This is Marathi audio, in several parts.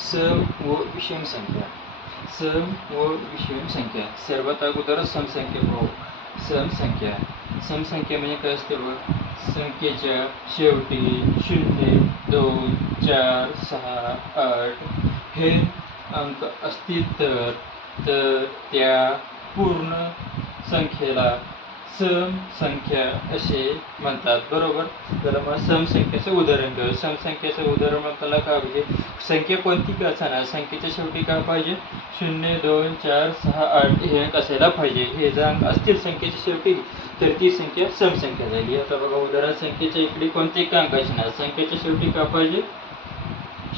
सम व विषम संख्या. सम व विषम संख्या. सर्वात अगोदर समसंख्या पाहू. समसंख्या. समसंख्या म्हणजे काय असते बघ, संख्येच्या शेवटी 0, 2, 4, 6, 8 हे अंक असतील तर त्या पूर्ण संख्येला समसंख्या असे म्हणतात. बरोबर. तर मग समसंख्येचं उदाहरण घेऊ. समसंख्येचं उदाहरण आपल्याला काय पाहिजे, संख्या कोणती का असणार, संख्येच्या शेवटी काय पाहिजे, 0, 2, 4, 6, 8 हे अंक असायला पाहिजे. हे जर अंक असतील संख्येच्या शेवटी तर ती संख्या समसंख्या झाली. आता बघा उदाहरण, संख्येच्या इकडे कोणते का अंक असणार, संख्येच्या शेवटी काय पाहिजे,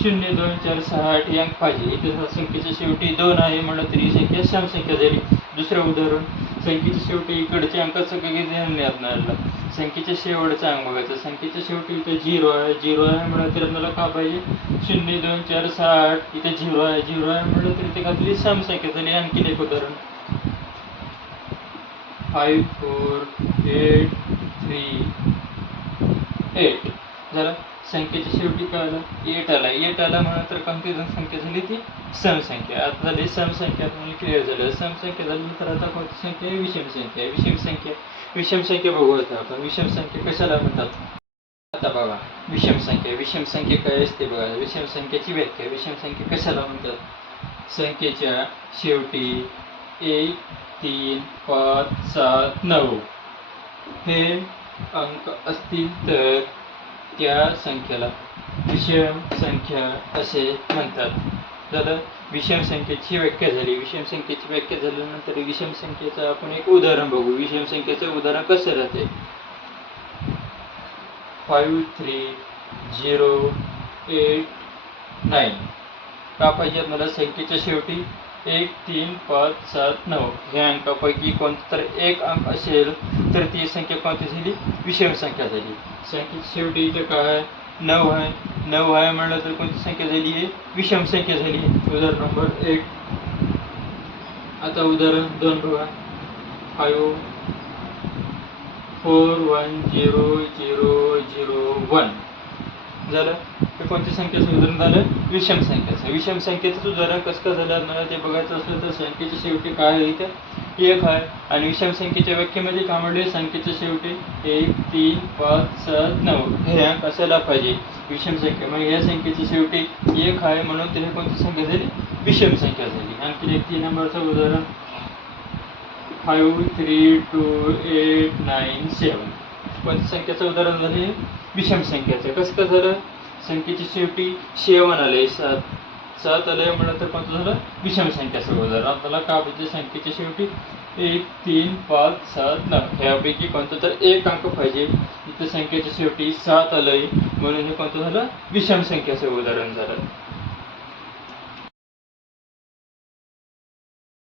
0, 2, 4, 6, 8 हे अंक पाहिजे. इथे संख्येच्या शेवटी 2 आहे म्हणलं तरी ही संख्या समसंख्या झाली. दुसरं उदाहरण, संख्येच्या शेवटी इकडच्या अंकाचं काही ध्यान नाही आपल्याला, संख्येच्या शेवटचा अंक बघायचा. संख्येच्या शेवटी इथे 0 आहे, 0 आहे म्हणलं तरी आपल्याला काय पाहिजे, 0, 2, 4, 6, 8 इथे 0 आहे, 0 आहे म्हणलं तरी ते काहीतरी समसंख्या झाली. आणखीन एक उदाहरण, 5, 4, 8, 3, 8 झालं. संख्येच्या शेवटी काय आलं, 8 आला. 8 आला म्हणून तर कोणती संख्या झाली, ती समसंख्या. आता झाली समसंख्या, तुम्हाला क्लिअर झालं. समसंख्या झाल्यानंतर आता कोणती संख्या आहे, विषम संख्या. विषम संख्या. विषम संख्या बघू आता आपण. विषम संख्या कशाला म्हणतात, आता बघा विषम संख्या. विषम संख्या काय असते बघा, विषम संख्येची व्याख्या. विषम संख्या कशाला म्हणतात, संख्येच्या शेवटी 1, 3, 5, 7, 9 हे अंक असतील तर त्या संख्येला विषम संख्या असे म्हणतात. झालं. विषम संख्येची व्याख्या झाली. विषम संख्येची व्याख्या झाल्यानंतर विषम संख्येचं आपण एक उदाहरण बघू. विषम संख्येचं उदाहरण कसं राहते, 5, 3, 0, 8, 9 का पाहिजे आपल्याला, संख्येच्या शेवटी 1, 3, 5, 7, 9 हे अंकापैकी कोणतं तर एक अंक असेल तर ती संख्या कोणती झाली, विषम संख्या झाली. संख्येच्या शेवटी इथं काय आहे, 9 आहे. 9 आहे म्हणलं तर कोणती संख्या झाली आहे, विषम संख्या झाली. उदाहरण नंबर 1. आता उदाहरण 2 बघा, 5, 4, 1, 0, 0, 0, 1 झालं. हे कोणत्या संख्येचं उदाहरण झालं, विषम संख्येचं. विषम संख्येचं उदाहरण कसं काय झालं मला ते बघायचं असलं तर संख्येच्या शेवटी काय आहे, इथं 1 आहे. आणि विषम संख्येच्या व्याख्येमध्ये काय म्हणले, संख्येच्या शेवटी 1, 3, 5, 7, 9 हे अंक असायला पाहिजे. विषम संख्या म्हणजे या संख्येच्या शेवटी 1 आहे म्हणून ते कोणती संख्या झाली, विषम संख्या झाली. आणखी एक 3 नंबरचं उदाहरण, 5, 3, 2, 8, 9, 7 कोणत्या संख्येचं उदाहरण झाले, विषम संख्येचं. कसं काय झालं, संख्येच्या शेवटी 7 आले, 7 आले म्हणलं तर कोणतं झालं, विषम संख्येचं उदाहरण. आपल्याला काय पाहिजे, संख्येच्या शेवटी 1, 3, 5, 7, 9 ह्यापैकी कोणतं तर एक अंक पाहिजे. इथं संख्येच्या शेवटी 7 आलंय म्हणून हे कोणतं झालं, विषम संख्येचं उदाहरण झालं.